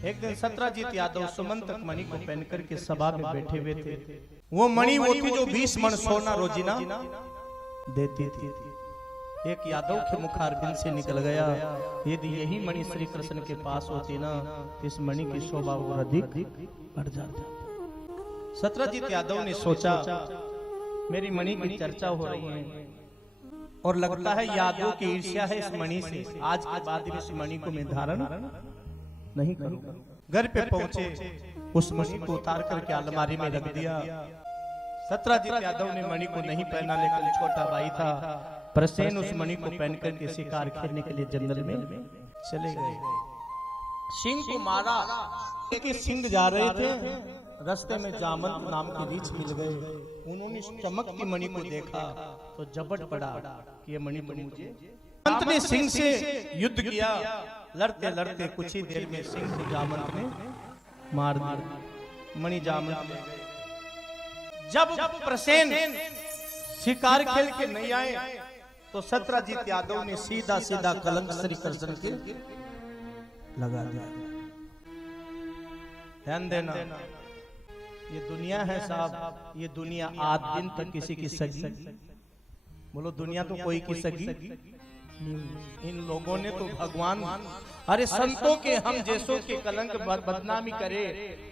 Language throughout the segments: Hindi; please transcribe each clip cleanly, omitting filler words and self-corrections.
एक दिन सत्रजीत यादव सुमंतक मणि को पहन करके सभा में बैठे हुए थे। वो मणि वो थी जो 20 मन सोना रोजीना देती थी। एक यादव के मुखारबिंद से निकल गया, यदि यही मणि श्री कृष्ण के पास होती ना तो इस मणि की शोभा और अधिक बढ़ जाता। सत्रजीत यादव ने सोचा मेरी मणि की चर्चा हो रही है और लगता है यादव की ईर्ष्या है इस मणि से, आज के बाद इस मणि को मैं धारण नहीं करूंगा। घर पे पहुंचे, उस मणि को उतार करके अलमारी में रख दिया। सत्रजीत यादव ने मणि को नहीं पहना, लेकिन छोटा भाई था प्रसेन उस मणि को पहन करके शिकार खेलने के लिए जंगल में चले गए। सिंह को मारा, लेकिन सिंह जा रहे थे, रास्ते में जामंत नाम के रीछ मिल गए। उन्होंने चमकती मणि को देखा तो झपट पड़ा कि ये मणि तो मुझे। जामंत ने सिंह से युद्ध किया, लड़ते लड़ते कुछ ही देर में सिंह को जामंत ने मार दिया। मणि जामंत ले गए। जब प्रसेन शिकार खेल के नहीं आए तो सत्रजीत यादव ने सीधा सीधा कलंक श्री कृष्ण के लगा दिया। ध्यान देना, ये दुनिया है साहब, ये दुनिया आज दिन तक किसी की सगी, बोलो दुनिया तो कोई की सगी। इन लोगों ने तो भगवान, अरे संतों के हम जैसों के कलंक बदनामी करे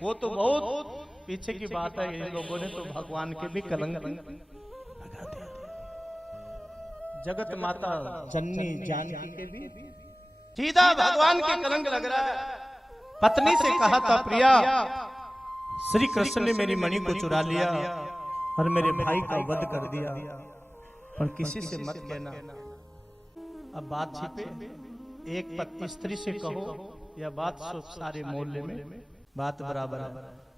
वो तो बहुत पीछे की बात है। इन लोगों ने तो भगवान के भी कलंक लगा दिया। जगत माता जननी जानकी के भी सीधा भगवान के कलंक लग रहा है। पत्नी से कहा था प्रिया, श्री कृष्ण ने मेरी मणि को चुरा लिया और मेरे भाई का वध कर दिया, पर किसी से मत कहना। अब बात छिपे, एक स्त्री से कहो या बात सारे मोहल्ले में बात बराबर है।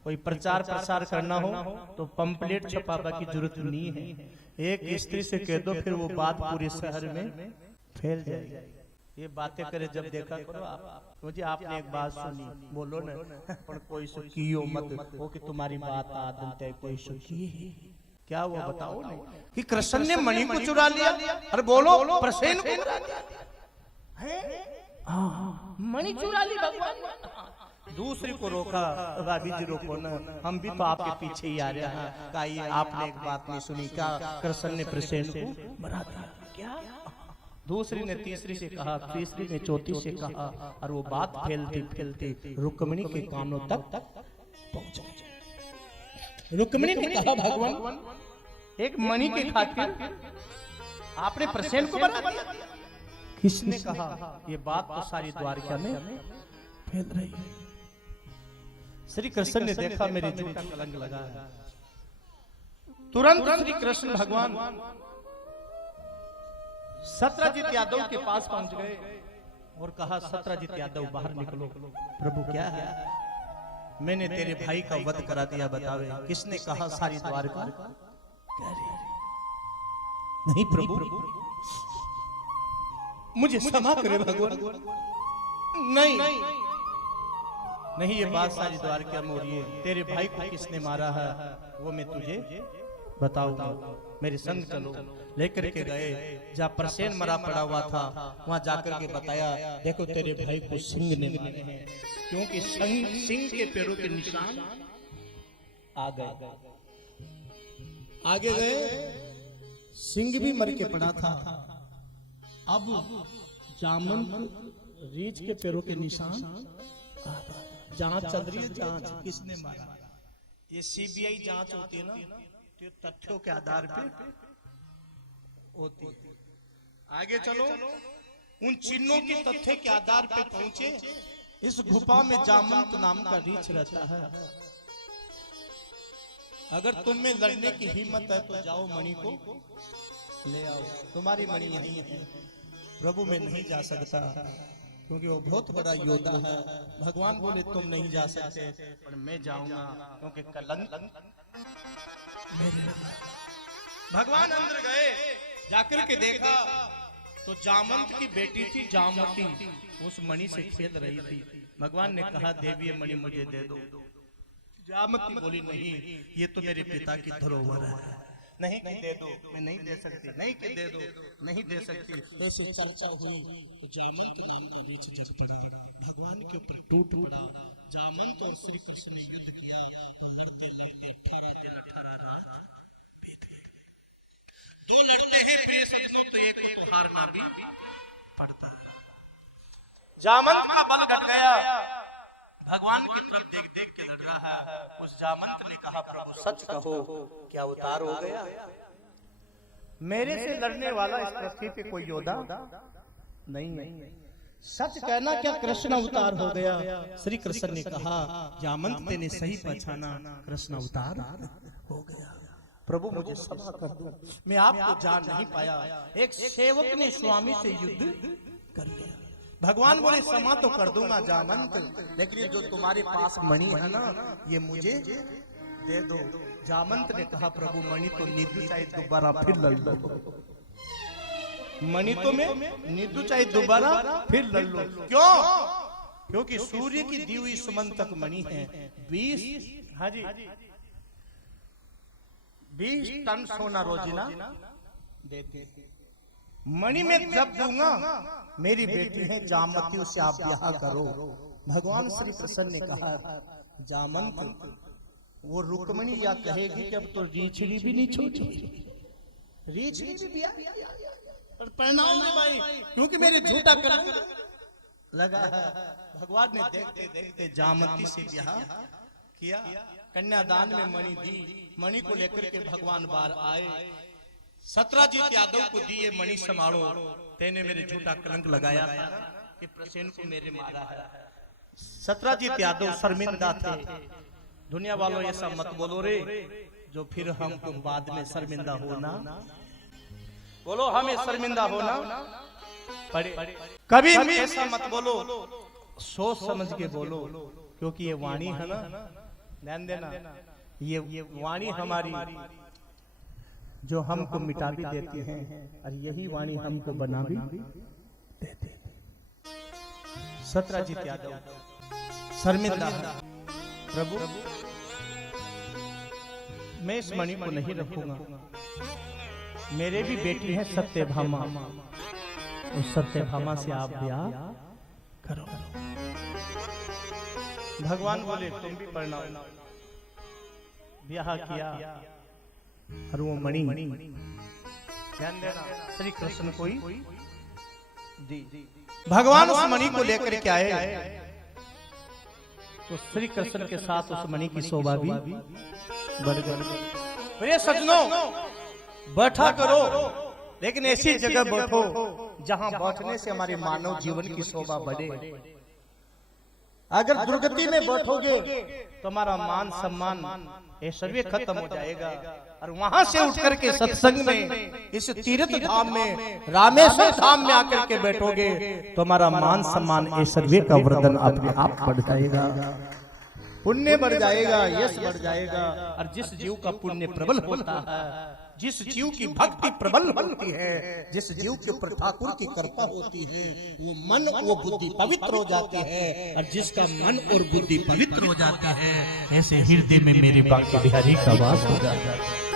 कोई प्रचार प्रसार करना हो तो पंपलेट छपावा की जरूरत नहीं है, एक स्त्री से कह दो, फिर वो बात पूरे शहर में फैल जाएगी। ये बातें करे जब देखा करो आप। मुझे आपने एक बात सुनी, बोलो ना, पर कोई सुखियो मत वो कि तुम्हारी बात आदत है, कोई सुखी क्या वो बताओ नहीं कि कृष्ण ने मणि को चुरा लिया। अरे बोलो प्रसेन को चुरा लिया, मणि चुरा ली भगवान ने। दूसरी को रोका, भाभी जी रोको ना, हम भी तो आपके पीछे ही आ रहे हैं। कहिए आपने एक बात नहीं सुनी क्या, कृष्ण ने प्रसेन को मरा दिया क्या? दूसरी ने तीसरी से कहा, तीसरी ने चौथी से कहा, और वो बात फैलती फैलती रुक्मिणी के कानों तक पहुंच गई। रुक्मिणी ने कहा भगवान एक मणि के खातिर आपने प्रसेन को मरा दिया। किसने कहा? ये बात तो सारी द्वारका में फैल रही है। श्री कृष्ण ने देखा मेरे जूते का कलंक लगा है। तुरंत श्री कृष्ण भगवान सत्रजीत यादव के पास पहुंच गए और कहा, सत्रजीत यादव बाहर निकलो। प्रभु क्या है? मैंने तेरे भाई का वध करा दिया, बतावे किसने कहा? सारी द्वारका कह रही है। नहीं प्रभु, मुझे क्षमा करे भगवान। नहीं नहीं, ये बात सारी द्वारका में हो रही है। तेरे भाई को किसने मारा है वो मैं तुझे बताऊंगा, मेरे संग चलो। लेकर के गए जहाँ प्रसेन मरा पड़ा हुआ था, वहां जाकर के बताया, देखो तेरे भाई को सिंह ने मारे हैं, क्योंकि सिंह के पैरों के निशान आ गए। आगे गए, सिंह भी मर के पड़ा था। अब जामंत रीछ के पैरों के निशान जांच चल रही है। जांच किसने मारा, ये सीबीआई जांच होती है ना, तो तथ्यों के आधार पे होती है। आगे चलो, उन चिन्हों के तथ्य के आधार पे पहुंचे। इस गुफा में जामंत नाम का रीछ रहता है। अगर तुम में लड़ने की हिम्मत है तो जाओ मणि को ले आओ, तुम्हारी मणि यही है। प्रभु मैं नहीं जा सकता क्योंकि वो बहुत बड़ा योद्धा है। भगवान बोले तुम नहीं जा सकते, पर मैं जाऊंगा क्योंकि कलंक भगवान अंदर गए, जाकर के देखा तो जामंत की बेटी थी जामवती, उस मणि से खेल रही थी। भगवान ने कहा देवी मणि मुझे दे दो। जामवती बोली नहीं, ये तो मेरे पिता की धरोहर है, नहीं कि दे दो, मैं नहीं दे सकती, नहीं कि दे दो, नहीं दे सकती। ऐसे चर्चा हुई तो जामंत नाम का रीछ जग पड़ा, भगवान के ऊपर टूट पड़ा। जामंत और श्री कृष्ण ने युद्ध किया तो लड़ते लड़ते 18 दिन 18 रात बीत गए। दो लड़ते हैं प्रिय सज्जनों तो एक को तो हारना भी पड़ता है। जामंत का बल घट गया, भगवान की तरफ देख देख के लड़ रहा है। उस जामंत ने कहा प्रभु सच कहो क्या अवतार हो गया? मेरे से लड़ने वाला इस पृथ्वी पे कोई योद्धा नहीं। सच कहना क्या कृष्ण अवतार हो गया? श्री कृष्ण ने कहा जामंत ने सही पहचाना, कृष्ण अवतार हो गया। प्रभु मुझे क्षमा कर दो, मैं आपको जान नहीं पाया। एक सेवक ने स्वामी से युद्ध कर लिया। भगवान बोले क्षमा तो कर दूंगा जामंत, लेकिन ये जो तुम्हारे पास मणि है ना ये मुझे दे दो। जामंत ने कहा प्रभु मणि तो निधु चाहे दोबारा फिर लड़ लो, मणि तो मैं निधु चाहे दोबारा फिर लड़ लो। क्यों? क्योंकि सूर्य की दी हुई सुमंतक मणि है 20 टन सोना रोजिना देते। मणि में जब दूंगा मेरी बेटी है जामती से आप ब्याह करो। भगवान श्री कृष्ण ने कहा जामंत वो रुक्मणी या कहेगी कि अब तो रीछड़ी भी नहीं छोटी, रीछड़ी भी ब्याह और पहनाओगे भाई, क्योंकि मेरे झूठा कलंक लगा है। भगवान ने देखते देखते जामती से ब्याह किया, कन्यादान में मणि दी। मणि को लेकर के भगवान बार आए। सत्रजीत यादव को दिए मणि संभालो, तेने मेरे झूठा कलंक लगाया था कि प्रसेन को मेरे मारा है। सत्रजीत यादव शर्मिंदा थे। दुनिया वालों ये सब मत बोलो रे, जो फिर हमको बाद में शर्मिंदा होना, बोलो हमें शर्मिंदा होना पड़े। कभी ऐसा मत बोलो, सोच समझ के बोलो, क्योंकि ये वाणी है ना, ध्यान देना, ये वाणी हमारी जो हमको मिटा भी देती है और यही वाणी हमको बना भी देती। सत्रजीत यादव शर्मिंदा प्रभु मैं इस मणि को नहीं रखूंगा, मेरे भी बेटी है सत्यभामा, उस सत्यभामा से आप ब्याह करो। भगवान बोले तुम भी पढ़ना। ब्याह किया और वो मणि ध्यान देना श्री कृष्ण को ही दी। भगवान उस मणि को लेकर के आए तो श्री कृष्ण के साथ उस मणि की शोभा भी बढ़ गई। प्रिय सज्जनों बैठा करो, लेकिन ऐसी जगह बैठो जहां बैठने से हमारे मानव जीवन की शोभा बढ़े। अगर दुर्गति में बैठोगे तो हमारा मान सम्मान ये सभी खत्म हो जाएगा। और वहां से उठकर के सत्संग में इस तीर्थ धाम में रामेश्वर धाम में आकर के बैठोगे तो हमारा मान सम्मान ऐश्वर्य का वर्धन अपने आप बढ़ जाएगा, पुण्य बढ़ जाएगा, यश बढ़ जाएगा। और जिस जीव का पुण्य प्रबल होता है, जिस जीव की भक्ति प्रबल होती है, जिस जीव के ऊपर ठाकुर की कृपा होती है, वो मन वो बुद्धि पवित्र हो जाती है। और जिसका मन और बुद्धि पवित्र हो जाता है, ऐसे हृदय में मेरे बांके बिहारी का वास हो जाता है।